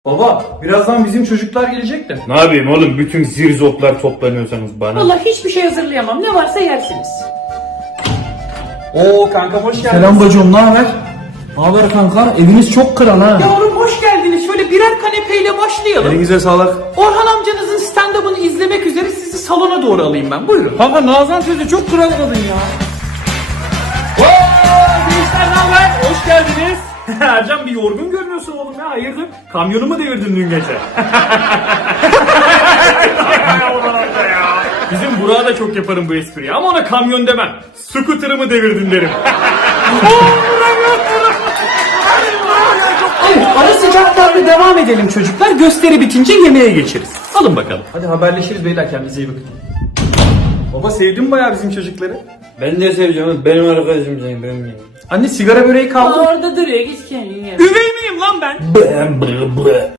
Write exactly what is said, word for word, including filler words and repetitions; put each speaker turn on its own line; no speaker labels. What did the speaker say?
Baba, birazdan bizim çocuklar gelecek de.
Ne yapayım oğlum, bütün zirzoplar toplanıyorsanız bana.
Vallahi hiçbir şey hazırlayamam. Ne varsa yersiniz.
Oo kankam hoş geldin.
Selam bacım, ne haber? Ne haber kanka? Eviniz çok kral ha.
Yavrum hoş geldiniz. Şöyle birer kanepeyle başlayalım.
Elinize sağlık.
Orhan amcanızın stand-up'ını izlemek üzere sizi salona doğru alayım ben. Buyurun.
Kanka Nazan teyze çok kral kadın ya.
Gençler ne haber? Hoş geldiniz. Ercan bir yorgun görünüyorsun oğlum ya, hayırdır? Kamyonu mu devirdin dün gece? Bizim Burak'a da çok yaparım bu espriyi ama ona kamyon demem. Scooter'ımı devirdin derim.
Evet, ara sıcaklarla devam edelim çocuklar. Gösteri bitince yemeğe geçeriz. Alın bakalım.
Hadi haberleşiriz beyler, kendinize iyi bakın. Baba sevdim bayağı bizim çocukları.
Ben de seveceğim, benim arkadaşım sen, benim ya.
Anne sigara böreği kaldı mı?
Orada duruyor. Git kendin ye.
Üvey miyim lan ben?